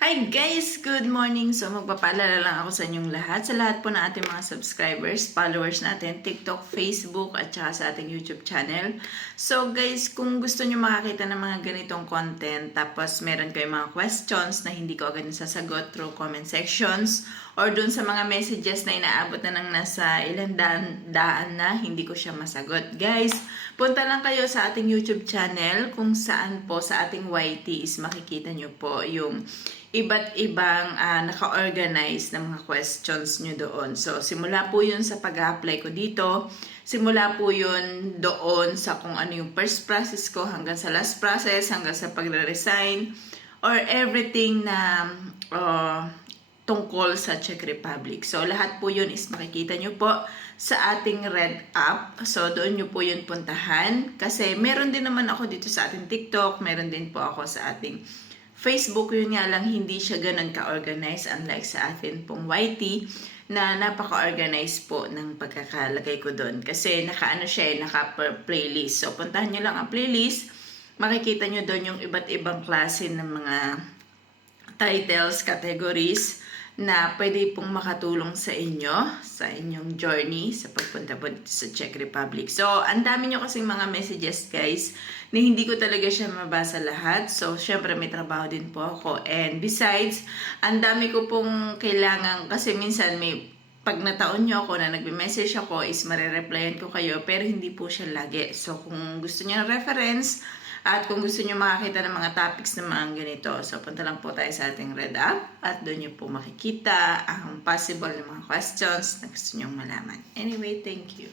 Hi guys! Good morning! So magpapaalala lang ako sa inyong lahat, sa lahat po ng ating mga subscribers, followers natin, TikTok, Facebook, at saka sa ating YouTube channel. So guys, kung gusto nyo makakita ng mga ganitong content, tapos meron kayong mga questions na hindi ko agad nasasagot through comment sections, or dun sa mga messages na inaabot na ng nasa ilang daan, daan na, hindi ko siya masagot. Guys, punta lang kayo sa ating YouTube channel kung saan po sa ating YT is makikita nyo po yung iba't ibang ah, naka-organize na mga questions nyo doon. So, simula po yun sa pag-apply ko dito. Simula po yun doon sa kung ano yung first process ko hanggang sa last process, hanggang sa pagre-resign, or everything na uh, tungkol sa Czech Republic. So, lahat po yun is makikita nyo po sa ating Red app. So, doon nyo po yun puntahan. Kasi meron din naman ako dito sa ating TikTok, meron din po ako sa ating Facebook, yun nga lang hindi siya ganun ka-organize unlike sa atin pong YT na napaka-organize po ng pagkakalagay ko doon. Kasi naka-ano siya, eh, naka-playlist. So, puntahan nyo lang ang playlist. Makikita nyo doon yung iba't ibang klase ng mga titles, categories na pwede pong makatulong sa inyo sa inyong journey sa pagpunta po dito sa Czech Republic. So, ang dami nyo kasing mga messages guys na hindi ko talaga siya mabasa lahat. So, syempre may trabaho din po ako. And besides, ang dami ko pong kailangan kasi minsan may pag nataon nyo ako na nagme-message ako is marireplyan ko kayo pero hindi po siya lagi. So, kung gusto niyo ng reference, at kung gusto nyo makakita ng mga topics na mga ganito, so punta lang po tayo sa ating Red App at doon nyo po makikita ang possible na mga questions na gusto nyo malaman. Anyway, thank you.